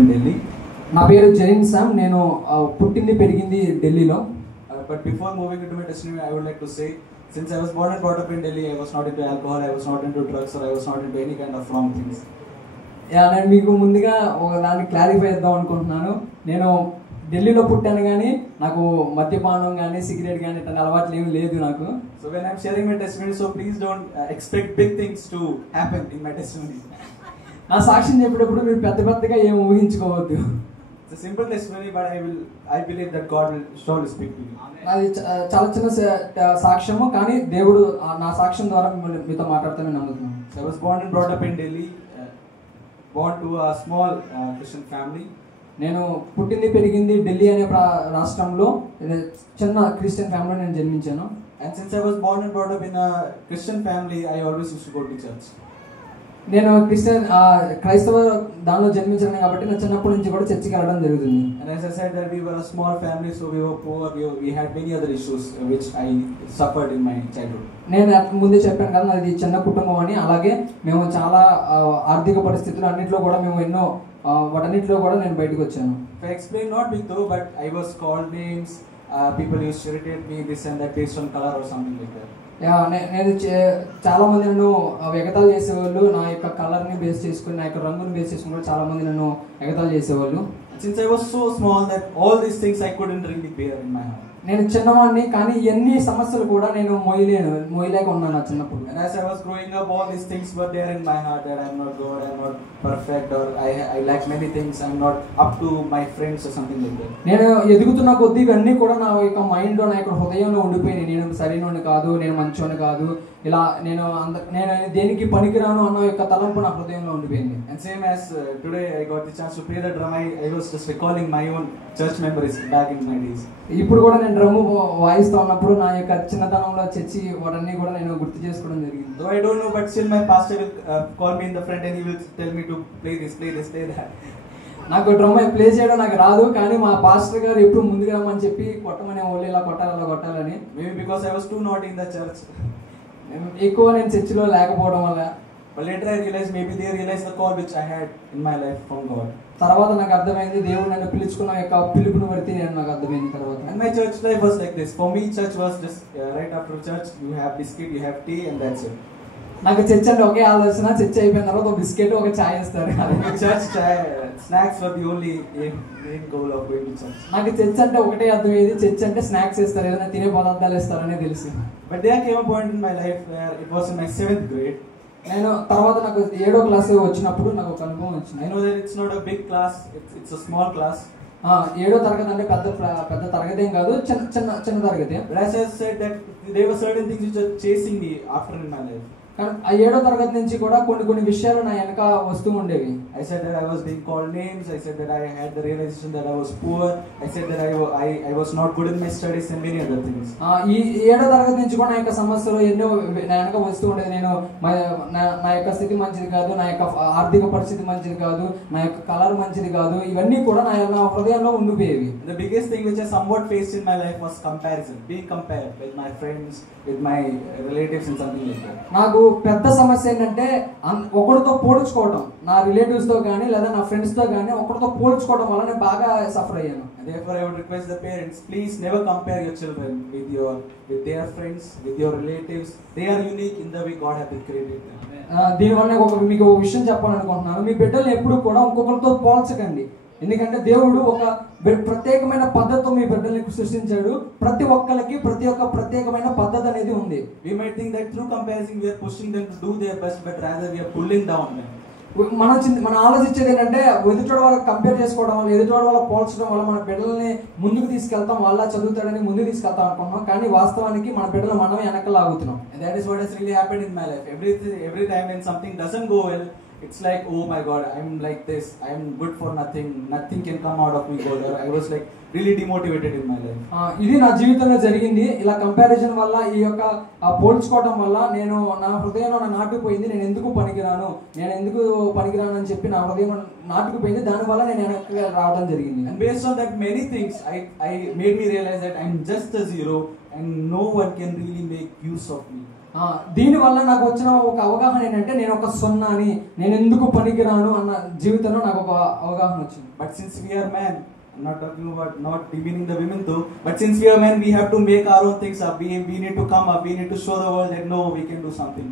in Delhi. నా పేరు Zareen Sam. నేను పుట్టింది పెరిగింది ఢిల్లీలో. But before moving into my testimony, I would like to say, since I was born and brought up in Delhi, I was not into alcohol, I was not into drugs, or I was not into any kind of wrong things. నేను మీకు ముందుగా ఒక దాన్ని clarify చేద్దాం అనుకుంటున్నాను. నేను ఢిల్లీలో పుట్టాను కానీ నాకు మద్యపానం కానీ సిగరెట్ కానీ ఇట్లా అలవాట్లు ఏమి లేదు నాకు. So when I'm sharing my testimony, so please don't expect big things to happen in my testimony. నా సాక్ష్యం చెప్పేటప్పుడు మీరు పెద్దగా ఏమి ఊహించుకోవద్దు. It's a simple testimony, but I believe that God will surely speak to you. అది చాలా చిన్న సాక్ష్యము, కానీ దేవుడు నా సాక్ష్యం ద్వారా మీతో మాట్లాడుతానని నమ్ముతున్నాను. So I was born and brought up in Delhi, born to a small Christian family. నేను పుట్టింది పెరిగింది ఢిల్లీ అనే రాష్ట్రంలో చిన్న క్రిస్టియన్ ఫ్యామిలీలో నేను జన్మించాను. And since I was born and brought up in a Christian family, I always used to go to church. నేను క్రైస్తవ దానిలో జన్మించాను కాబట్టి నేను చిన్నప్పటి నుంచి కూడా చర్చికి వెళ్ళడం జరుగుతుంది. And as I said that we were a small family, so we were poor, we had many other issues which I suffered in my childhood. నేను ముందే చెప్పాను కదా నాది చిన్న కుటుంబం అని. అలాగే మేము చాలా ఆర్థిక పరిస్థితులు అన్నింటిలో కూడా మేము ఎన్నో వాటన్నిటిలో కూడా నేను బయటకు వచ్చాను. I explain not big though, but I was called names. People used to irritate me this and that based on color or something like that. నేను చాలా మంది నన్ను ఎగతాళి చేసేవాళ్ళు. నా యొక్క కలర్ని బేస్ చేసుకుని, నా యొక్క రంగుని బేస్ చేసుకుని చాలా మంది నన్ను ఎగతాళి చేసేవాళ్ళు. Since I was so small that all these things I couldn't really bear in my heart. నేను చిన్నవాడిని కానీ ఎన్ని సమస్యలు కూడా నేను మోయలేక ఉన్నాను చిన్నప్పుడు. And as I was growing up, all these things were there in my heart that I'm not good, I'm not perfect, or I lack many things, I'm not up to my friends or something like that. నేను ఎదుగుతున్న కొద్దీ ఇవన్నీ కూడా నా యొక్క మైండ్లో, నా యొక్క హృదయంలో ఉండిపోయినాయి. నేను సరైనోని కాదు, నేను మంచోని కాదు, ఇలా నేను దేనికి పనికిరాను అన్న యొక్క తలంపు నా హృదయంలో ఉండిపోయింది. And same as today I got the chance to play the drum, I was just recalling my own church memories back in my days. ఇప్పుడు కూడా నేను డ్రమ్ వాయిస్తూ ఉన్నప్పుడు నా యొక్క చిన్నతనంలో చర్చి వాటన్నీ కూడా నేను గుర్తు చేసుకోవడం జరిగింది. Though I don't know, but still my pastor will call me in the front and he will tell me to play this, play that. నాకు డ్రమ్ ప్లే చేయడం నాకు రాదు, కానీ మా పాస్టర్ గారు ఎప్పుడు ముందుగా రమ్మని చెప్పి కొట్టమని వాళ్ళు ఇలా కొట్టాలని. Maybe because I was too naughty in the church. ఎక్కువ నేను చర్చిలో లేకపోవడం వల్ల. But later I realized maybe they realized the call which I had in my life from God. తర్వాత నాకు అర్థమైంది దేవుడు నన్ను పిలుచుకున్న యొక్క పిలుపుని బట్టి నాకు అర్థమైంది తర్వాత. And my church life was like this. For me, church was just right after church, you have biscuit, you have tea, and that's it. నాకు చర్చ్ అంటే ఒకే ఆలోచన, చర్చ్ అయిపోయిన తర్వాత ఒక బిస్కెట్ ఒక చాయ్ ఇస్తారు. Church snacks were the only main goal of going to church. నాకు church అంటే ఒకటే అర్థమయ్యేది, చర్చ్ అంటే స్నాక్స్ ఇస్తారు, ఏదైనా తినే పదార్థాలు ఇస్తారనే తెలుసు. But there came a point in my life where it was in my 7th grade. నేను తర్వాత నాకు 7వ క్లాస్ వచ్చినప్పుడు నాకు ఒక అనుభవం వచ్చింది. I know that it's not a big class, it's a small class. 7వ తరగతి అంటే పెద్ద తరగతి ఏం కాదు, చిన్న తరగతి. But as I said that there were certain things which were chasing me after in my life. కానీ ఆ 7వ తరగతి నుంచి కూడా కొన్ని విషయాలు నా వెనక వస్తూ ఉండేవి. I said that I was being called names. I said that I had the realization that I was poor. I said that I was not good in my studies and many other things. ఈ 7వ తరగతి నుంచి కూడా నా యొక్క సమస్యలు ఎన్నో నా వెనక వస్తూ ఉండేది. నేను నా యొక్క స్థితి మంచిది కాదు, నా యొక్క ఆర్థిక పరిస్థితి మంచిది కాదు, నా యొక్క కలర్ మంచిది కాదు, ఇవన్నీ కూడా నా హృదయంలో ఉండిపోయేవి. The biggest thing which I somewhat faced in my life was comparison, being compared with my friends, with my relatives and something like that. నాకు పెద్ద సమస్య ఏంటంటే ఒకరితో పోల్చుకోవడం, నా రిలేటివ్స్ తో కానీ లేదా నా ఫ్రెండ్స్ తో కానీ ఒకరితో పోల్చుకోవడం వల్ల నేను బాగా సఫర్ అయ్యాను. Therefore, I would request the parents, please never compare your children with their friends, with your relatives. They are unique in the way God has created them. దీనివల్ల మీకు ఒక విషయం చెప్పాలనుకుంటున్నాను. మీ బిడ్డలు ఎప్పుడు కూడా ఇంకొకరితో పోల్చకండి. ఎందుకంటే దేవుడు ఒక ప్రత్యేకమైన పద్ధతితో మీ బిడ్డల్ని సృష్టించాడు. ప్రతి ఒక్కరికి ప్రత్యేకమైన పద్ధతి అనేది ఉంది. We might think that through comparison we are pushing them to do their best, but rather we are pulling down them. మనం ఆలోచించేది ఏంటంటే ఎదుటోడు వాళ్ళకి కంపేర్ చేసుకోవడం వల్ల, ఎదుటోడు వాళ్ళ పోల్చడం వల్ల మన బిడ్డల్ని ముందుకు తీసుకెళ్తాం, వాళ్ళ చదువుతాడని ముందుకు తీసుకెళ్తాం అనుకుంటున్నాం. కానీ వాస్తవానికి మన బిడ్డలు మనం వెనక లాగుతున్నాం. And that is what has really happened in my life. Every time when something doesn't go well, it's like, oh my God, I'm like this, I'm good for nothing can come out of me good. I was like really demotivated in my life. ఇది నా జీవితంలో జరిగింది. ఇలా comparison వల్ల, ఈ యొక్క పోల్చుకోవడం వల్ల నేను నా హృదయంలో నాటుకుపోయింది. నేను ఎందుకు పనికిరాను అని చెప్పి నా హృదయంలో నాటుకుపోయింది. దానివల్ల నేను వెనక్కి రావడం జరిగింది. And based on that many things, I made me realize that I'm just a zero and no one can really make use of me. దీని వల్ల నాకు వచ్చిన ఒక అవగాహన ఏంటంటే నేను ఒక సున్నాని, నేను ఎందుకు పనికిరాను అన్న జీవితంలో నాకు ఒక అవగాహన వచ్చింది. But since we are men, I'm not talking about not demeaning the women though, but since we are men, we have to make our own things up. We need to come up. We need to show the world that no, we can do something.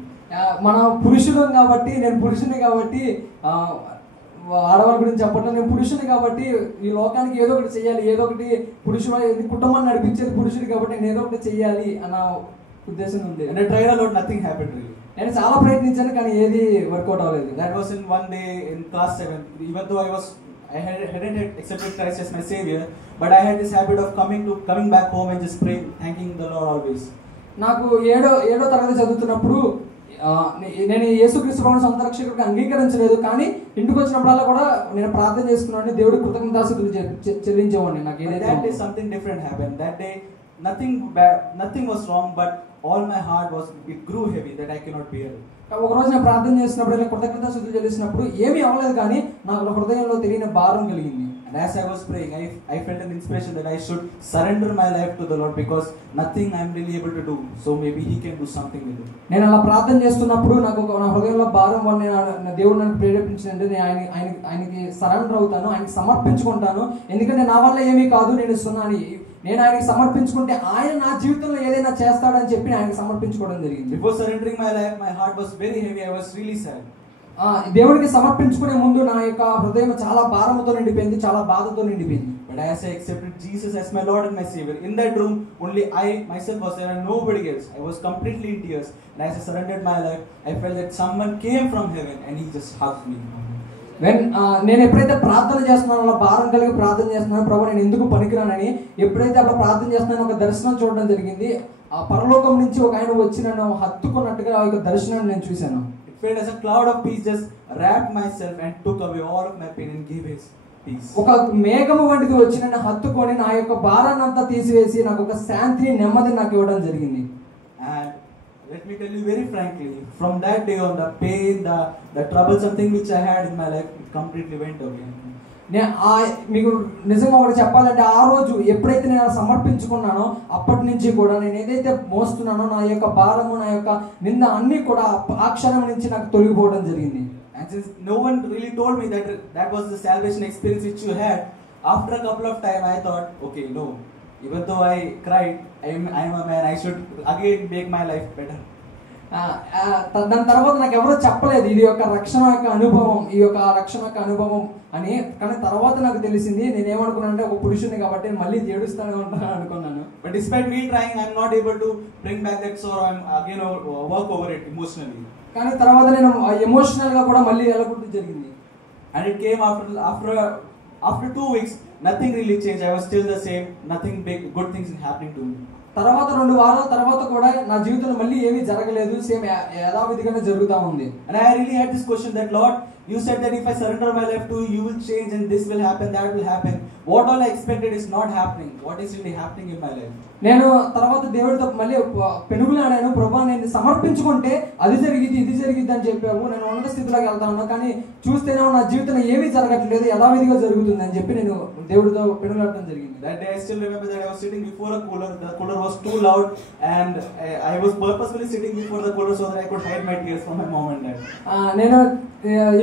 మన పురుషుడు కాబట్టి, నేను పురుషుని కాబట్టి, ఆడవాళ్ళ గురించి చెప్పట్లేదు, నేను పురుషుని కాబట్టి ఈ లోకానికి ఏదో ఒకటి చెయ్యాలి, ఏదో ఒకటి పురుషుడు కుటుంబాన్ని నడిపించేది పురుషుడు కాబట్టి నేను ఏదో ఒకటి చెయ్యాలి అన్న ఉద్దేశం ఉంది. And I tried a lot, nothing happened really. నేను చాలా ప్రయత్నించాను కానీ ఏది వర్కౌట్ అవ్వలేదు. That was in one day in class 7. Even though I hadn't accepted Christ as my savior, but I had this habit of coming back home and just praying, thanking the Lord always. నాకు ఏడో తరగతి చదువుతున్నప్పుడు నేను యేసుక్రీస్తు ప్రభువుని సొంత రక్షకుడిగా అంగీకరించలేదు, కానీ ఇంటికి వచ్చినప్పుడల్లా కూడా నేను ప్రార్థన చేసుకున్నాను, దేవుడి కృతజ్ఞతాస్తుతులు చెల్లించేవాడిని. నాకు that day something different happened. That day nothing bad, nothing was wrong, but all my heart it grew heavy that I cannot bear. ఒక రోజు నేను ప్రార్థన చేసినప్పుడు, ఇలా కృతజ్ఞతాస్తుతులు చెల్లిస్తున్నప్పుడు ఏమీ అవ్వలేదు, కానీ నాకు హృదయంలో తెలియని భారం కలిగింది. And as I was praying, I felt an inspiration that I should surrender my life to the Lord because nothing I'm really able to do. So maybe He can do something with it. నేను అలా ప్రార్థన చేస్తున్నప్పుడు నా హృదయంలో భారం వల్ల దేవుడు నన్ను ప్రేరేపించిందంటే నేను ఆయనకి సరెండర్ అవుతాను, ఆయనకి సమర్పించుకుంటాను. ఎందుకంటే నా వల్ల ఏమీ కాదు, నేను ఆయనకి సమర్పించుకుంటే ఆయన నా జీవితంలో ఏదైనా చేస్తాడని చెప్పి ఆయనకి సమర్పించుకోవడం జరిగింది. Before surrendering my life, my heart was very heavy. I was really sad. దేవుడికి సమర్పించుకునే ముందు నా యొక్క హృదయం చాలా భారంతో నిండిపోయింది, చాలా బాధతో నిండిపోయింది. But as I accepted Jesus as my Lord and my Savior, in that room only I myself was there and nobody else. I was completely in tears. And as I surrendered my life, I felt that someone came from heaven and He just hugged me. నేను ఎప్పుడైతే ప్రార్థన చేస్తున్నానో, అలా భారం కలిగి ప్రార్థన చేస్తున్నాను, ప్రభు నేను ఎందుకు పనికిరానని ఎప్పుడైతే అలా ప్రార్థన చేస్తున్నానో ఒక దర్శనం చూడడం జరిగింది. ఆ పరలోకం నుంచి ఒక ఆయన వచ్చి నన్ను హత్తుకున్నట్టుగా ఆ యొక్క దర్శనాన్ని నేను చూశాను. Felt as a cloud of peace just wrapped myself and took away all of my pain and gave His peace. ఒక మేఘము వంటిది వచ్చి నన్ను హత్తుకొని నా యొక్క భారాన్ని అంతా తీసివేసి నాకు ఒక శాంతిని, నెమ్మదిని నాకు ఇవ్వడం జరిగింది. And let me tell you very frankly, from that day on, the pain, the troublesome thing which I had in my life, it completely went away. మీకు నిజంగా ఒకటి చెప్పాలంటే, ఆ రోజు ఎప్పుడైతే నేను సమర్పించుకున్నానో అప్పటి నుంచి కూడా నేను ఏదైతే మోస్తున్నానో నా యొక్క భారము, నా యొక్క నింద అన్ని కూడా ఆ క్షణం నుంచి నాకు తొలగిపోవడం జరిగింది. And since no one really told me that was the salvation experience which you had, after a couple of time I thought, okay, no, even though I cried, I am a man, I should again make my life better. దాని తర్వాత నాకు ఎవరో చెప్పలేదు ఇది యొక్క రక్షణ యొక్క అనుభవం, ఈ యొక్క రక్షణ యొక్క అనుభవం అని. కానీ తర్వాత నాకు తెలిసింది, నేనేమనుకున్నానంటే ఒక పురుషుని కాబట్టి మళ్ళీ ఏడుస్తానే ఉంటాను అనుకున్నాను. But despite me trying, I'm not able to bring back that sorrow. I'm again work over it emotionally. కానీ తర్వాత నేను ఎమోషనల్ గా కూడా మళ్ళీ వెళ్ళకూడదు జరిగింది. And it came after 2 weeks, nothing really changed. I was still the same. Nothing big good things happening to me. తర్వాత 2 వారాల తర్వాత కూడా నా జీవితంలో మళ్ళీ ఏమీ జరగలేదు, సేమ్ యథావిధిగానే జరుగుతూ ఉంది. And I really had this question that Lord, you said that if I surrender my life to you, you will change and this will happen, that will happen. What all I expected is not happening. What is really happening in my life? నేను తర్వాత దేవుడితో మళ్ళీ పెనుగులాడాను, ప్రభా నేను సమర్పించుకుంటే అది జరిగింది, ఇది జరిగింది అని చెప్పావు, నేను ఉన్నత స్థితిలోకి వెళ్తాను, కానీ చూస్తేనే నా జీవితంలో ఏమీ జరగట్లేదు, యథావిధిగా జరుగుతుంది అని చెప్పి నేను దేవుడితో పెనుగులాడడం జరిగింది. That day I still remember that I was sitting before a cooler. The cooler was too loud and I was purposefully sitting before the cooler so that I could hide my tears from my mom and dad. నేను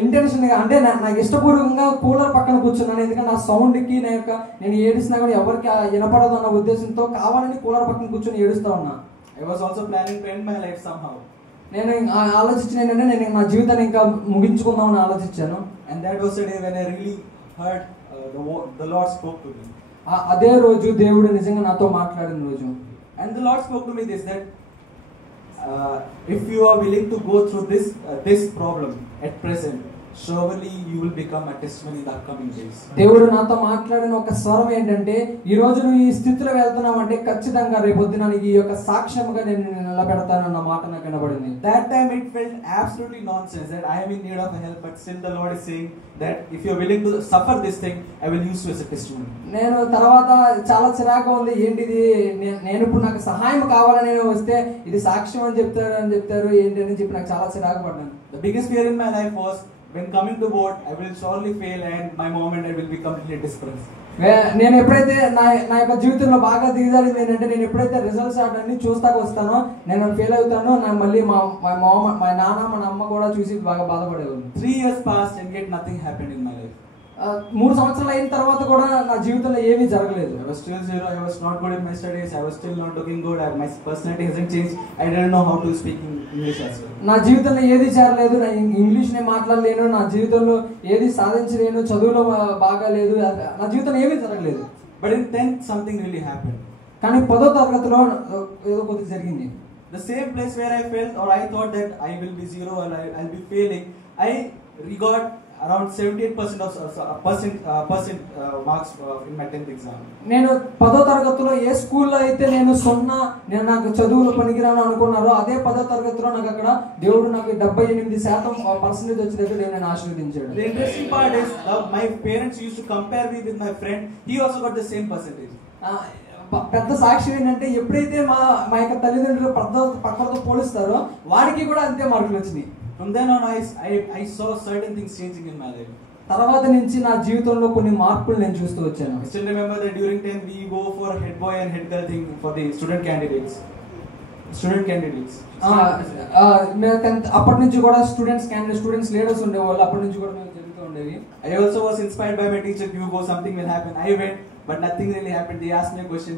intention గా అంటే నాకు ఇష్టపూర్వకంగా cooler పక్కన కూర్చున్నాను, ఎందుకంటే ఆ sound కి నేను ఏడిసినా కూడా ఎవరికి వినపడదు అన్న ఉద్దేశంతో కావాలని కూలర్ పక్కన కూర్చొని ఏడుస్తా ఉన్నా. I was also planning to end my life somehow. నేను ఆలోచించిన ఏంటంటే నేను నా జీవితాన్ని ఇంకా ముగించుకుందామని ఆలోచించాను. And that was the day when I really heard the Lord spoke to me. అదే రోజు దేవుడు నిజంగా నాతో మాట్లాడిన రోజు. And the Lord spoke to me this, that if you are willing to go through this problem at present, surely you will become a testimony in the upcoming days. దేవుడు నాతో మాట్లాడిన ఒక స్వరం ఏంటంటే, ఈ రోజు నువ్వు ఈ స్థితిలో వెళ్తున్నావంటే ఖచ్చితంగా రేపొద్దున నీకు ఈ యొక్క సాక్ష్యంగా నేను నిలబెడతానన్న మాట నాకు వినబడింది. That time it felt absolutely nonsense that I am in need of help, but still the Lord is saying that if you are willing to suffer this thing, I will use you as a testimony. నేను తర్వాత చాలా చిరాకు ఉంది, ఏంటిది నేను ఇప్పుడు నాకు సహాయం కావాలని నేను వస్తే ఇది సాక్ష్యం అని చెప్తారు ఏంటి అని చెప్పి నాకు చాలా చిరాకు పడ్డాను. The biggest fear in my life was when coming to board, I will surely fail and my mom and I will be completely dispersed. నేను ఎప్పుడైతే నా యొక్క జీవితంలో బాగా దిగజారింది ఏంటంటే, నేను ఎప్పుడైతే రిజల్ట్స్ అన్ని చూస్తాకు వస్తానో నేను ఫెయిల్ అవుతానో, మళ్ళీ మా నాన్న మా అమ్మ కూడా చూసి బాగా బాధపడేవాళ్ళు. 3 years passed and yet nothing happened in my life. 3 సంవత్సరాలు అయిన తర్వాత కూడా నా జీవితంలో ఏమీ జరగలేదు. I was still zero. I was not good in my studies. I was still not looking good. My personality hasn't changed. I didn't know how to speak English as well. నా జీవితంలో ఏది చేరలేదు, నా ఇంగ్లీష్ నే మాట్లాడలేను, నా జీవితంలో ఏది సాధించలేను, చదువులో బాగా లేదు, నా జీవితంలో ఏమీ జరగలేదు. But in 10th something really happened. కానీ 10వ తరగతిలో ఏదో కొద్దిగా జరిగింది. The same place where I felt or I thought that I will be zero or I'll be failing, I got around 78% marks in my 10th exam. నేను 10వ తరగతిలో ఏ స్కూల్లో అయితే నేను నాకు చదువులో పనికిరాను అనుకున్నారో, అదే 10వ తరగతిలో నాకు అక్కడ దేవుడు నాకు 78% వచ్చేటట్టు నేను ఆశీర్వదించాడు. The interesting part is my parents used to compare me with my friend. He also got the same percentage. పెద్ద సాక్షి ఏంటంటే, ఎప్పుడైతే మా యొక్క తల్లిదండ్రులు పక్కతో పోలుస్తారో వాడికి కూడా అంతే మార్కులు వచ్చినాయి. From then on, I saw certain things changing in my life. తర్వాత నుంచి నా జీవితంలో కొన్ని మార్పులు నేను చూస్తూ వచ్చాను. I still remember that during 10th we go for head boy and head girl thing for the student candidates. అప్పటి నుంచి కూడా స్టూడెంట్స్ లీడర్స్ ఉండేవాళ్ళు. అప్పటి నుంచి కూడా మేము జరుగుతూ ఉండేవి. I also was inspired by my teacher. You go, something will happen. I went, but nothing really happened. They asked me a question.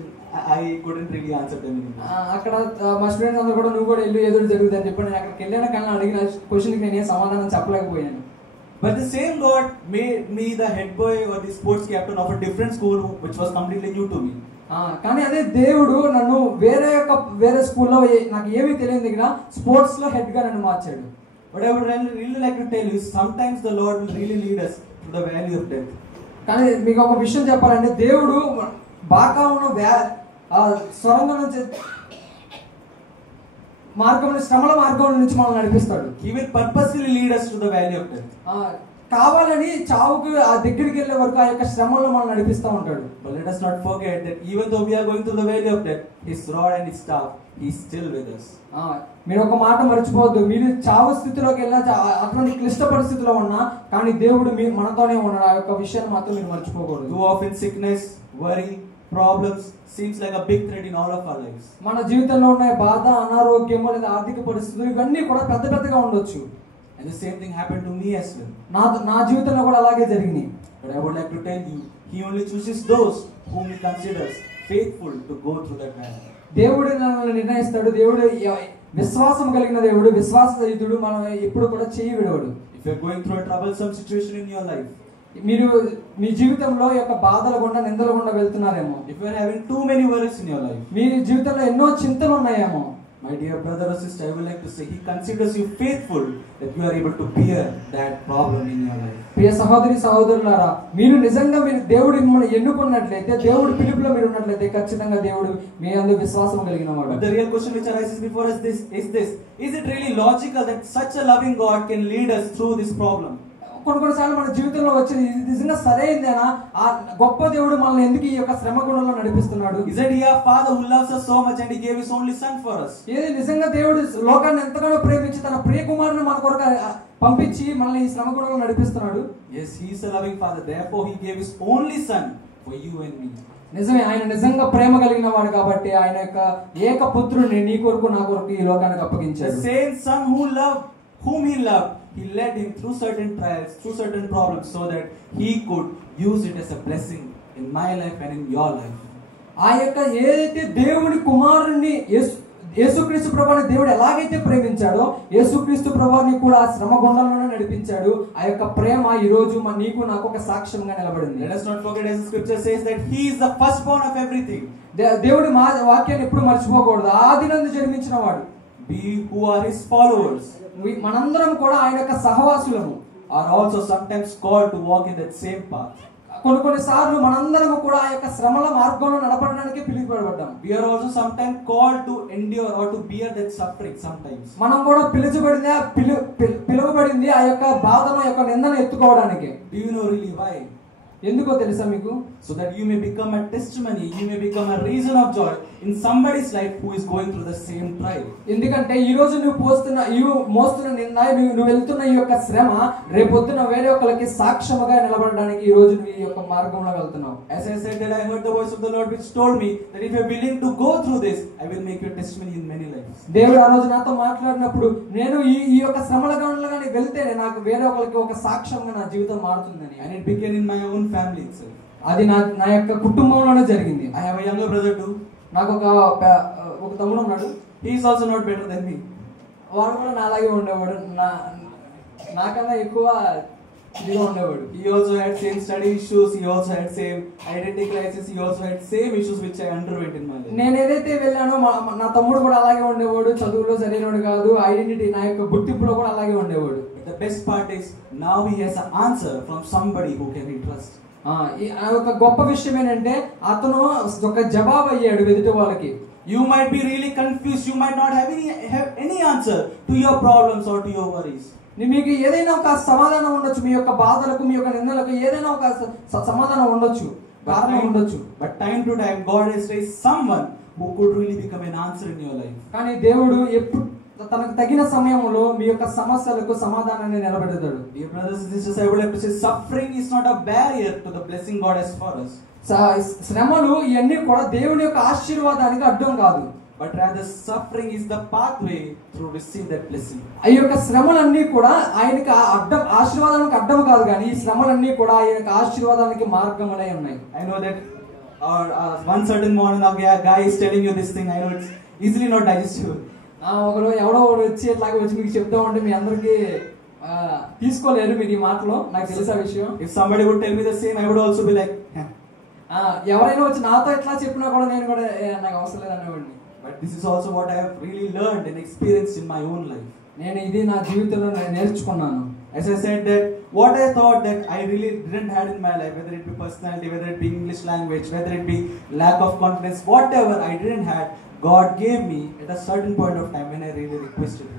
I couldn't really answer them anymore. అక్కడ మా students అందరూ కూడా నువ్వు కూడా ఏదో జరుగుతుందని చెప్పి నేను అక్కడికి వెళ్ళాను, కానీ అడిగిన క్వశ్చన్కి నేను ఏ సమాధానం చెప్పలేకపోయాను. But the same God made me the head boy or the sports captain of a different school which was completely new to me. కానీ అదే దేవుడు నన్ను వేరే స్కూల్లో నాకు ఏమీ తెలియదు దగ్గర స్పోర్ట్స్ లో హెడ్ గా నన్ను మార్చాడు. But I would really like to tell you, sometimes the Lord will really lead us to the valley of death. కానీ మీకు ఒక విషయం చెప్పాలంటే, దేవుడు బాగా ఉన్న సొరంగం నుంచి శ్రమల మార్గం నుంచి మనల్ని నడిపిస్తాడు. He will purposely lead us to the valley of death. కావాలని చావుకు ఆ దగ్గరికి వెళ్ళే వరకు ఆ యొక్క శ్రమల్లో మనం నడిపిస్తూ ఉంటాడు. But let us not forget that even though we are going through the valley of death, His rod and His staff, He is still with us. మీరు ఒక మాట మర్చిపోవద్దు, మీరు చావు స్థితిలోకి వెళ్ళినా, అటువంటి క్లిష్ట పరిస్థితిలో ఉన్నా, కానీ దేవుడు మనతోనే ఉన్నాడు. ఆ యొక్క విషయాన్ని మాత్రం మీరు మర్చిపోకూడదు. Too often sickness, worry, problems seems like a big threat in all of our lives. మన జీవితంలో ఉన్న బాధ, అనారోగ్యము లేదా ఆర్థిక పరిస్థితులు ఇవన్నీ కూడా పెద్దగా ఉండొచ్చు. And the same thing happened to me as well. నా జీవితంలో కూడా అలాగే జరిగింది. But I would like to tell you, He only chooses those whom He considers faithful to go through that valley. దేవుడు మనల్ని నిర్ణయిస్తాడు. దేవుడు విశ్వాసం కలిగిన దేవుడు, విశ్వాసయుతుడు. మనం ఎప్పుడు కూడా చెయ్యి విడవడు. If you are going through a troublesome situation in your life, మీరు మీ జీవితంలో యొక్క బాధల గుండా, నిందల గుండా వెళ్తున్నారేమో. If you are having too many worries in your life, మీ జీవితంలో ఎన్నో చింతలు ఉన్నాయేమో. My dear brother or sister, I would like to say, He considers you faithful that you are able to bear that problem in your life. ప్రియ సహోదరులారా, మీరు నిజంగా దేవుడు మిమ్మల్ని ఎన్నుకున్నట్లయితే, దేవుడు పిలుపులో మీరు ఉన్నట్లయితే, ఖచ్చితంగా దేవుడు మీ అందు విశ్వాసం కలిగిన వాడు. But the real question which arises before us is it really logical that such a loving God can lead us through this problem? కొన్నిసార్లు మన జీవితంలో వచ్చేది ఇది నిజంగా సరైందేనా? ఆ గొప్ప దేవుడు మనల్ని ఎందుకు ఈ యొక్క శ్రమ గుణంలో నడిపిస్తున్నాడు? Is it He our Father who loves us so much and He gave His only Son for us? ఏది నిజంగా దేవుడు లోకాన్ని ఎంతగానో ప్రేమించి తన ప్రియ కుమారుని మన కొరకు పంపించి మనల్ని ఈ శ్రమ గుణంలో నడిపిస్తున్నాడు? Yes, He is a loving Father. Therefore He gave His only Son for you and me. నిజమే, ఆయన నిజంగా ప్రేమ కలిగిన వాడు కాబట్టి ఆయన యొక్క ఏక పుత్రుడిని నీ కొరకు నా కొరకు ఈ లోకానికి అప్పగించాడు. The same Son whom He loved, He led Him through certain trials, through certain problems, so that He could use it as a blessing in my life and in your life. ఆ యొక్క ఏదైతే దేవుని కుమారుణ్ణి యేసుక్రీస్తు ప్రభువుని దేవుడు ఎలాగైతే ప్రేమించాడో, యేసుక్రీస్తు ప్రభువుని కూడా ఆ శ్రమ గుండంలోనే నడిపించాడు. ఆ యొక్క ప్రేమ ఈ రోజు నీకు నాకు ఒక సాక్ష్యంగా నిలబడింది. Let us not forget, as the scripture says, that He is the firstborn of everything. దేవుడి వాక్యాన్ని ఎప్పుడు మర్చిపోకూడదు. ఆదినందు జన్మించిన వాడు. We who are His followers, మనందరం కూడా ఆయన యొక్క సహవాసులము, are also sometimes called to walk in that same path. కొన్నిసార్లు మనందరం కూడా ఆ యొక్క శ్రమల మార్గంలో నడపడానికి పిలువబడ్డాం. We are also sometimes called to endure or to bear that suffering sometimes. మనం కూడా పిలువబడింది ఆ యొక్క బాధను, యొక్క నిందను ఎత్తుకోవడానికి. Do you know really why? ఎందుకో తెలుసా మీకు? So that you may become a testimony, you may become a reason of joy in somebody's life who is going through the same trial. ఎందుకంటే ఈ రోజు నువ్వు మోస్తున్న నింద, నువ్వు వెళ్తున్న ఈ యొక్క శ్రమ రేపొద్దున వేరే ఒకరికి సాక్ష్యముగా నిలబడడానికి ఈ రోజు నువ్వు ఈ యొక్క మార్గంలో వెళ్తున్నావు. As I said that I heard the voice of the Lord which told me that if you are willing to go through this, I will make you a testimony in many lives. దేవుడు ఆ రోజు నాతో మాట్లాడినప్పుడు నేను ఈ యొక్క శ్రమల గంటలుగానే వెళ్తేనే నాకు వేరే ఒకరికి ఒక సాక్ష్యంగా నా జీవితం మారుతుందని. And it began in my own family itself. అది నా యొక్క కుటుంబంలోనే జరిగింది. I have a younger brother too. నాకు ఒక తమ్ముడు ఉన్నాడు. He is also not better than me. వాడు కూడా నాలాగే ఉండేవాడు, నాకన్నా ఎక్కువ ఇదిగా ఉండేవాడు. He also had same study issues, he also had same identity crisis, he also had same issues which I underwent in my life. నేను ఏదైతే వెళ్ళానో నా తమ్ముడు కూడా అలాగే ఉండేవాడు, చదువులో సరైనవాడు కాదు, ఐడెంటిటీ నా యొక్క గుర్తింపులో కూడా అలాగే ఉండేవాడు. The best part is now he has an answer from somebody who can be trusted. ఆ యొక్క గొప్ప విషయం ఏంటంటే అతను ఒక జవాబు అయ్యాడు ఎదుటి వాళ్ళకి. You might be really confused, you might not have any answer to your problems or to your worries. మీకు ఏదైనా ఒక సమాధానం ఉండొచ్చు, మీ యొక్క బాధలకు మీ యొక్క నిందలకు ఏదైనా ఒక సమాధానం ఉండొచ్చు, కారణం ఉండొచ్చు. But time to time God has raised someone who could really become an answer in your life. కానీ దేవుడు ఎప్పుడు తనకు తగిన సమయంలో మీ యొక్క సమస్యలకు సమాధానాన్ని నిలబెడతాడు. Dear brothers and sisters, I would like to say suffering is not a barrier to the blessing God has for us. శ్రమలు ఇవన్నీ కూడా దేవుని యొక్క ఆశీర్వాదానికి అడ్డం కాదు. But rather suffering is the pathway to receive that blessing. ఈ యొక్క శ్రమలన్నీ కూడా ఆయనకి అడ్డం, ఆశీర్వాదానికి అడ్డం కాదు, కానీ ఈ శ్రమలన్నీ కూడా ఆయనకి ఆశీర్వాదానికి మార్గములై ఉన్నాయి. I know that one certain morning a guy is telling you this thing. I know it's easily not digestible. ఒకరు ఎవడో వచ్చి ఇట్లాగే వచ్చి మీకు చెప్తా ఉంటే మీ అందరికి తీసుకోలేరు మీరు ఈ మాటలో, నాకు తెలుసా విషయం. If somebody would tell me the same, I would also be like, ఎవరైనా వచ్చి నాతో ఎట్లా చెప్పినా కూడా నేను కూడా నాకు అవసరం లేదు అనేవాడిని. But this is also what I have really learned and experienced in my own life. నేను ఇది నా జీవితంలో నేర్చుకున్నాను. As I said that what I thought that I really didn't have in my life, whether it be personality, whether it be English language, whether it be lack of confidence, whatever I didn't have, God gave me at a certain point of time when I really requested Him.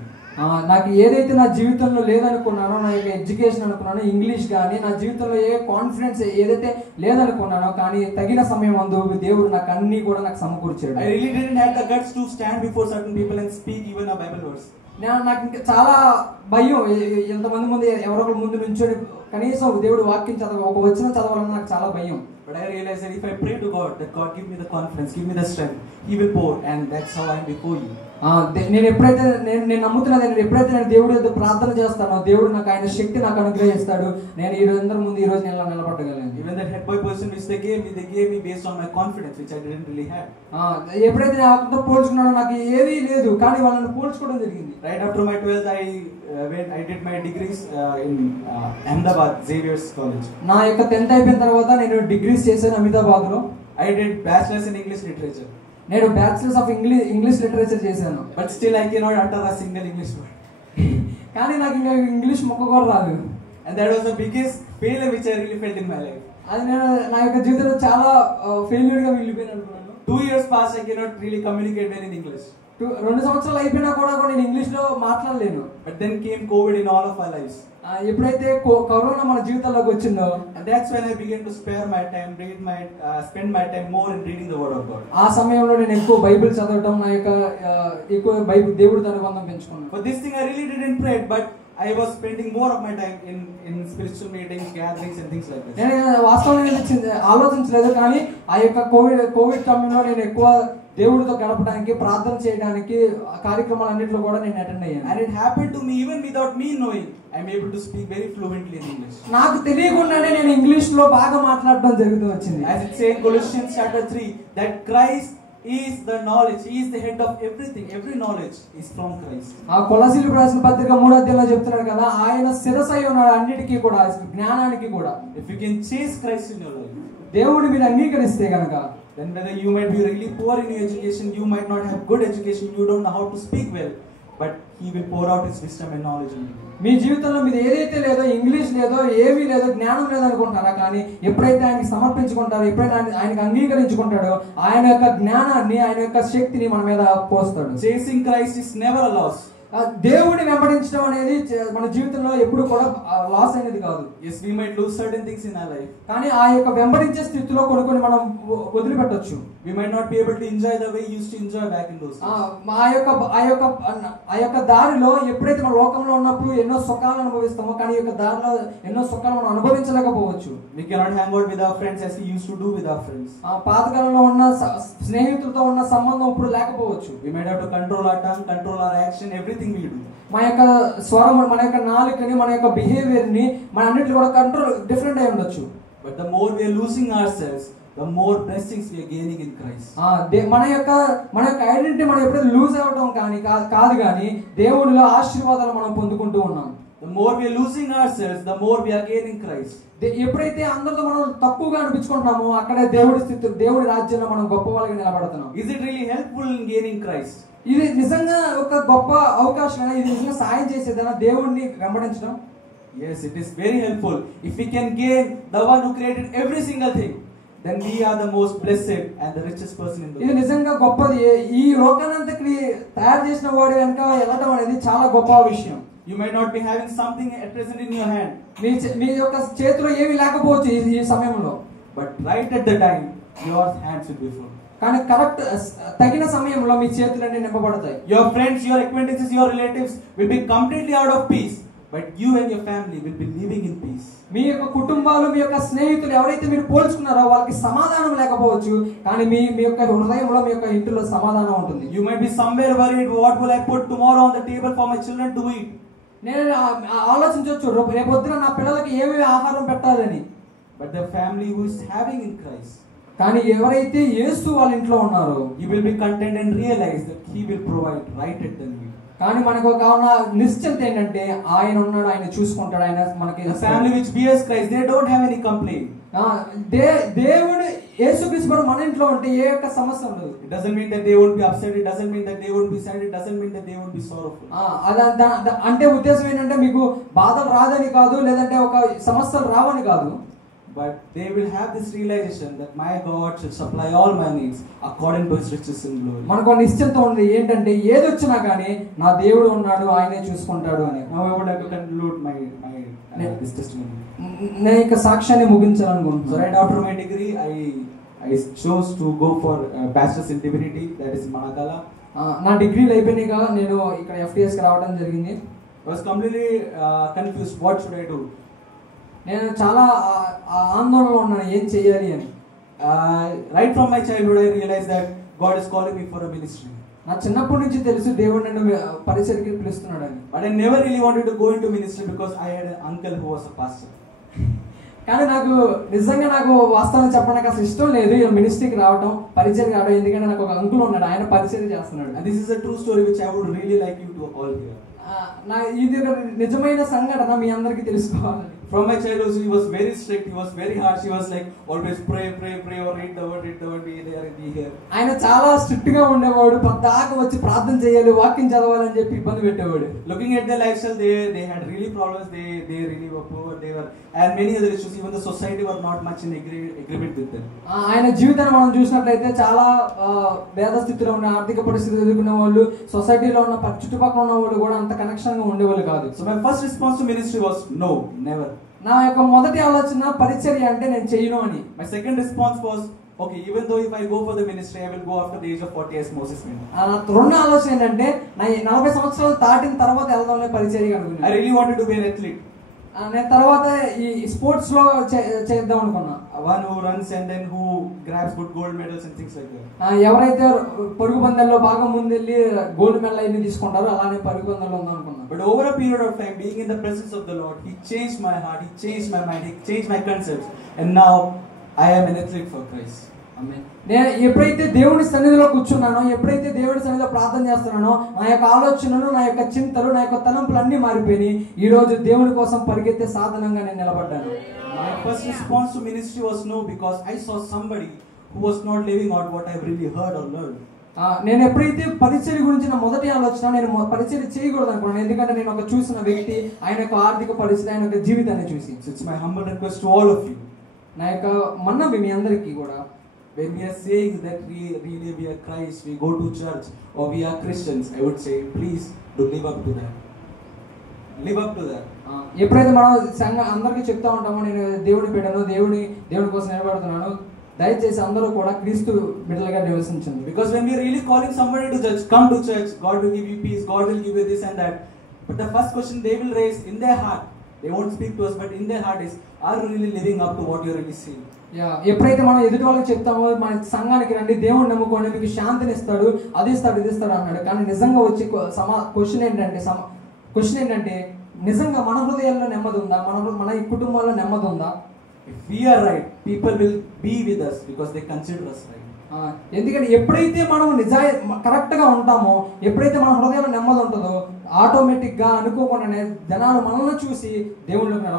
నాకు ఏదైతే నా జీవితంలో లేదనుకున్నానో, నా యొక్క education అనుకున్నానో, English కానీ నా జీవితంలో ఏ కాన్ఫిడెన్స్ ఏదైతే లేదనుకున్నానో, కానీ తగిన సమయం అందు దేవుడు నాకు అన్ని కూడా నాకు సమకూర్చాడు. I really didn't have the guts to stand before certain people and speak even a Bible verse. నాకు ఇంకా చాలా భయం, ఎంతమంది ముందు ఎవరో ఒకరి ముందు నుంచొని కనీసం దేవుడు వాక్యం ఒక వచనం చదవాలన్నా నాకు చాలా భయం. But I realized that if I pray to God, that God give me the confidence, give me the strength, He will pour, and that's how I am before you. నేను ఎప్పుడైతే నేను నమ్ముతున్నది, ఎప్పుడైతే నేను దేవుడి యొక్క ప్రార్థన చేస్తానో దేవుడు నాకు ఆయన శక్తి నాకు అనుగ్రహిస్తాడు. నేను ఈ రోజు అందరి ముందు ఈ రోజు నేను నిలబడగలను. Even that head boy position which they gave me based on my confidence which I didn't really have. ఎప్పుడైతే నేను వాళ్ళతో పోల్చుకున్నానో నాకు ఏమీ లేదు, కానీ వాళ్ళని పోల్చుకోవడం జరిగింది. Right after my 12th I did my degrees in Ahmedabad Xavier's College. నా యొక్క 10th అయిపోయిన తర్వాత నేను డిగ్రీస్ చేశాను అహ్మదాబాద్ లో. I did bachelor's in English literature. నేను బ్యాచిలర్స్ ఆఫ్ ఇంగ్లీష్ లిటరేచర్ చేశాను. But still I cannot utter a single English word. కానీ నాకు ఇంకా ఇంగ్లీష్ మొక్క కూడా రాదు. And that was the biggest failure which I really felt in my life. అది నేను నా యొక్క జీవితంలో చాలా ఫెయిల్యూర్ గా వెళ్ళిపోయాను అనుకున్నాను. 2 years passed, I cannot really communicate well in English. 2 సంవత్సరాలు అయిపోయినా కూడా నేను ఇంగ్లీష్ లో మాట్లాడలేను. But then came COVID in all of our lives. ఎప్పుడైతే కరోనా మన జీవితాల్లోకి వచ్చిందో, and that's when I began to spend my time more in reading the word of God. ఆ సమయంలో నేను ఎక్కువ బైబిల్ చదవడం, నా యొక్క ఎక్కువ బైబిల్ దేవుడితో అనుబంధం పెంచుకున్నాను. But this thing I really didn't pray, but I was spending more of my time in spiritual meetings, gatherings and things like this. నేను వాస్తవంగా ఆలోచించలేదు, కానీ ఆ యొక్క కోవిడ్ సమయంలో నేను ఎక్కువ దేవుడితో గడపడానికి, ప్రార్థన చేయడానికి, కార్యక్రమాలన్నింటిలో కూడా నేను అటెండ్ అయ్యాను. And it happened to me even without me knowing. I'm able to speak very fluently in English. నాకు తెలియకుండానే నేను ఇంగ్లీష్ లో బాగా మాట్లాడడం జరుగుతూ వచ్చింది. As it says in Colossians chapter 3 that Christ is the knowledge, He is the head of everything. Every knowledge is from Christ. ఆ కొలసీయులకు రాసిన పత్రిక 3వ అధ్యాయంలో చెప్తున్నాడు కదా, ఆయన శిరస్సు అయి ఉన్నాడు అన్నిటికీ కూడా, జ్ఞానానికి కూడా. If you can chase Christ in your life, దేవుడిని మీరు అంగీకరిస్తే గనక, then whether you might be really poor in your education, you might not have good education, you don't know how to speak well, but He will pour out His wisdom and knowledge in you. మీ జీవితంలో మీరు ఏదైతే లేదో, English లేదో, ఏమీ లేదో, జ్ఞానం లేదనుకుంటారా, కానీ ఎప్పుడైతే ఆయనకి సమర్పించుకుంటారో, ఎప్పుడైతే ఆయనకి అంగీకరించుకుంటాడో, ఆయన యొక్క జ్ఞానాన్ని, ఆయన యొక్క శక్తిని మన మీద పోస్తాడు. Chasing Christ is never a loss. దేవుడిని వెంబడించడం అనేది మన జీవితంలో ఎప్పుడు కూడా లాస్ అనేది కాదు. Yes, we might lose certain things in our life. కానీ ఆ యొక్క వెంబడించే స్థితిలో కొన్ని మనం వదిలిపెట్టొచ్చు. We might not be able to enjoy the way you used to enjoy back in those days. ఆ యొక్క దారిలో ఎప్పుడైతే మన లోకంలో ఉన్నప్పుడు ఎన్నో సుఖాలు అనుభవిస్తామో కానీ ఈ యొక్క దారిలో ఎన్నో సుఖాలు మనం అనుభవించలేకపోవచ్చు. We cannot hang out with our friends as we used to do with our friends. పాతకాలంలో ఉన్న స్నేహితులతో ఉన్న సంబంధం ఇప్పుడు లేకపోవచ్చు. We might have to control our tongue, control our action, everything we do. మన యొక్క స్వరం, మన యొక్క నాలుకని, మన యొక్క బిహేవియర్ ని మన అన్నిటిని కూడా కంట్రోల్ డిఫరెంట్ అయి ఉండొచ్చు. But the more we are losing ourselves, the more blessings we are gaining in Christ. మన యొక్క ఐడెంటిటీ మనం ఎప్పుడైతే లూజ్ అవడం కాదు కానీ దేవుడిలో ఆశీర్వాదాలు మనం పొందుకుంటూ ఉన్నాం. The more we are losing ourselves, the more we are gaining Christ. ఎప్పుడైతే అందరితో మనం తక్కువగా అనిపించుకుంటున్నామో అక్కడే దేవుడి రాజ్యంలో మనం గొప్ప వాళ్ళగా నిలబడుతున్నాం. Is it really helpful in gaining Christ? ఇది నిజంగా ఒక గొప్ప అవకాశం, ఇది నిజంగా సాయం చేసేదన్నా దేవుడిని వెంబడించడం? Yes, it is very helpful. If we can gain the one who created every single thing, then we are the most blessed and the richest person in the world. ఇది నిజంగా గొప్పది. ఈ లోకానంతకి తయారు చేసిన వాడి వెనక వెళ్ళడం అనేది చాలా గొప్ప విషయం. You might not be having something at present in your hand. మీ యొక్క చేతిలో ఏమీ లేకపోవచ్చు ఈ సమయంలో. But right at the time, your hands will be full. కానీ కరెక్ట్ తగిన సమయంలో మీ చేతులన్నీ నింపబడతాయి. Your friends, your acquaintances, your relatives will be completely out of peace, but you and your family will be living in peace. మీ యొక్క కుటుంబాలు, మీ యొక్క స్నేహితులు ఎవరైతే మీరు పోల్చుకున్నారో వాళ్ళకి సమాధానం లేకపోవచ్చు, కానీ మీ యొక్క హృదయంలో, మీ యొక్క ఇంటిలో సమాధానం ఉంటుంది. You might be somewhere worried, what will I put tomorrow on the table for my children to eat? నేను ఆలోచించవచ్చు రేపొద్దున నా పిల్లలకి ఏమేమి ఆహారం పెట్టాలని. But the family who is having in Christ, కానీ ఎవరైతే యేసు వాళ్ళ ఇంట్లో ఉన్నారో, you will be content and realize that he will provide right at the need. కానీ మనకు కావాల నిశ్చింత ఏంటంటే ఆయన ఉన్నాడు, ఆయన చూసుకుంటాడు, ఆయన మనకి. The family which bears Christ, they don't have any complaint. దేవుడు యేసుక్రీస్తు మన ఇంట్లో ఉంటే ఏ యొక్క సమస్య ఉండదు. It doesn't mean that they won't be upset, it doesn't mean that they won't be sad, it doesn't mean that they won't be sorrowful. అంటే ఉద్దేశం ఏంటంటే మీకు బాధలు రాదని కాదు, లేదంటే ఒక సమస్యలు రావని కాదు. But they will have this realization that my God should supply all my needs according to his riches in glory. మనకు నిశ్చింత ఉంది ఏంటంటే ఏది వచ్చినా కానీ నా దేవుడు ఉన్నాడు, ఆయనే చూసుకుంటాడు అని. Now I would like to conclude my this testimony. నేను ఇక సాక్ష్యాన్ని ముగించాలనుకుంటున్నాను. So right after my degree, I chose to go for bachelor's in divinity, that is in Manakala. నా డిగ్రీలు అయిపోయినాక నేను ఇక్కడ FTS కి రావడం జరిగింది. I was completely confused. What should I do? నేను చాలా ఆందోళనలో ఉన్నాను, ఏం చేయాలి అని. Right from my childhood, I realized that God is calling me for a ministry. నా చిన్నప్పటి నుంచి తెలుసు దేవుడు నన్ను పరిచర్యకి పిలుస్తున్నాడు అని. But I never really wanted to go into ministry because I had an uncle who was a pastor. కానీ నాకు వాస్తవం చెప్పడానికి అసలు ఇష్టం లేదు ఈ మినిస్ట్రీకి రావడం, పరిచర్యకి రావడం. ఎందుకంటే నాకు ఒక అంకుల్ ఉన్నాడు, ఆయన పరిచర్య చేస్తున్నాడు. And this is a true story which I would really like you to all hear. ఇది నిజమైన సంఘటన, మీ అందరికీ తెలుసుకోవాలి. From my childhood, he was very strict, he was very harsh, he was like always pray or read the word, be there, be here. ఆయన చాలా strict గా ఉండేవాడు, పద్దాకా వచ్చి ప్రార్థన చేయాలి, వాక్యం చదవాలని చెప్పి ఇబ్బంది పెట్టేవాడు. Looking at their lifestyle, they had really problems, they really were poor, and many other issues, even the society were not much in agreement with them. ఆయన జీవితాన్ని మనం చూసినట్లయితే చాలా పేద స్థితిలో ఉన్న, ఆర్థిక పరిస్థితులు ఎదుర్కొనే వాళ్ళు, సొసైటీలో ఉన్న చుట్టుపక్కల ఉన్న వాళ్ళు కూడా అంత కనెక్షన్ గా ఉండేవాళ్ళు కాదు. So my first response to ministry was no, never. నా యొక్క మొదటి ఆలోచన పరిచర్య అంటే నేను చేయను అని. My second response was okay, even though if I go for the ministry, I will go after the age of 40 as Moses went. రెండో ఆలోచన ఏంటంటే 40 సంవత్సరాలు దాటిన తర్వాత వెళ్దామని పరిచర్య అనుకున్నాను. I really wanted to be an athlete. నేను తర్వాత ఈ స్పోర్ట్స్ లో చేద్దాం అనుకున్నా. One who runs and then who grabs good gold medals and things like that. ఎవరైతే పరుగు పందెల్లో బాగా ముందెళ్ళి గోల్డ్ మెడల్ అన్ని తీసుకుంటారో అలానే పరుగు పందెల్లో ఉందాం అనుకున్నా. But over a period of time, being in the presence of the Lord, he changed my heart, he changed my mind, he changed my concepts, and now I am an athlete for Christ. నేను ఎప్పుడైతే దేవుడి సన్నిధిలో కూర్చున్నానో, ఎప్పుడైతే దేవుడి సన్నిధిలో ప్రార్థన చేస్తున్నానో, నా యొక్క ఆలోచనలు, నా యొక్క చింతలు, నా యొక్క తలంపులు అన్ని మారిపోయి ఈ రోజు దేవుడి కోసం పరిగెత్తే సాధనంగా నేను నిలబడ్డాను. My first response to ministry was no, because I saw somebody who was not living out what I really heard or learned. నేను ఎప్పుడైతే పరిచర్య గురించి నా మొదటి ఆలోచన, నేను పరిచర్య చేయకూడదు అనుకున్నాను. ఎందుకంటే నేను ఒక చూసిన వ్యక్తి, ఆయన యొక్క ఆర్థిక పరిస్థితి, ఆయన యొక్క జీవితాన్ని చూసి. So it's my humble request to all of you. నా యొక్క మనవి మీ అందరికీ కూడా, when we are saying that really we are Christ, we go to church or we are Christians, I would say please do live up to that. Live up to that. ఎప్పుడైతే మనం సంఘం అందరికీ చెప్తా ఉంటామో నేను దేవుని బిడ్డను, దేవుని కోసం నిలబడుతున్నాను, దయచేసి అందరూ కూడా క్రీస్తు బిడ్డలుగా నివసించండి. Because when we are really calling somebody to church, come to church, God will give you peace, God will give you this and that, but the first question they will raise in their heart, they won't speak to us, but in their heart is, are you really living up to what you are really saying? ఎప్పుడైతే మనం ఎదుటి వాళ్ళకి చెప్తామో మన సంఘానికి రండి, దేవుని నమ్ముకోండి, మీకు శాంతిని ఇస్తాడు, అది ఇస్తాడు, ఇది ఇస్తాడు అన్నాడు, కానీ నిజంగా వచ్చి క్వశ్చన్ ఏంటంటే నిజంగా మన హృదయాల్లో నెమ్మది ఉందా, మన ఈ కుటుంబాల్లో నెమ్మది ఉందా? If we are right, people will be with us because they consider us right. ఎందుకంటే ఎప్పుడైతే మనం కరెక్ట్ గా ఉంటామో, ఎప్పుడైతే మన హృదయంలో నెమ్మది ఉంటుందో, ఆటోమేటిక్ గా అనుకోకుండానే జనాలు మనల్ని చూసి దేవుళ్ళకి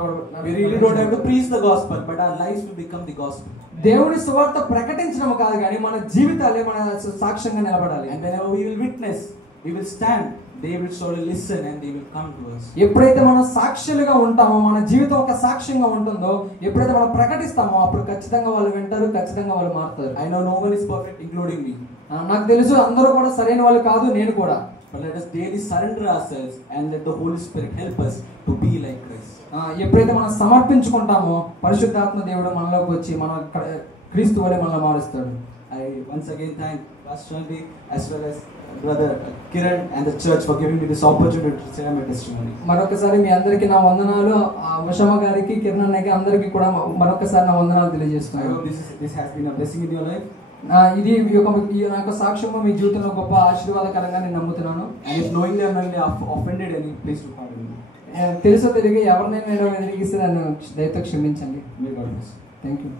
We really don't have to preach the gospel, but our lives will become the gospel. దేవుని సువార్త ప్రకటించడం కాదు కానీ మన జీవితాలే మన సాక్ష్యంగా నిలబడాలి. And whenever we will witness, we will stand, they will surely listen and they will come to us. ఎప్పుడైతే మనం సాక్షులుగా ఉంటామో, మన జీవితం ఒక సాక్ష్యంగా ఉంటుందో, ఎప్పుడైతే మనం ప్రకటిస్తామో అప్పుడు ఖచ్చితంగా వాళ్ళు వింటారు, ఖచ్చితంగా వాళ్ళు మారుతారు. I know no one is perfect, including me. నాకు తెలుసు అందరూ కూడా సరైన వాళ్ళు కాదు, నేను కూడా. But let us daily surrender ourselves and let the Holy Spirit help us to be like Christ. ఎప్పుడైతే మనం సమర్పించుకుంటామో పరిశుద్ధాత్మ దేవుడు మనలోకి వచ్చి మన క్రీస్తు వలె మనల్ని మారుస్తాడు. I once again thank Pastor Andy as well as Brother Kiran and the church for giving me this opportunity to share my testimony. మరొకసారి మీ అందరికీ నా వందనాలు, ఉషమ గారికి, కిరణ్ అన్నకి అందరికీ కూడా మరొకసారి నా వందనాలు తెలియజేస్తున్నాను. I hope this has been a blessing in your life. ఇది నా యొక్క సాక్ష్యము మీ జీవితంలో గొప్ప ఆశీర్వాదకరంగా నేను నమ్ముతున్నాను. And if knowingly or unknowingly offended any, please do pardon me. తెలుసో తెలియక ఎవరినైనా వ్యతిరేకిస్తే నన్ను దయతో క్షమించండి. May God bless. Thank you.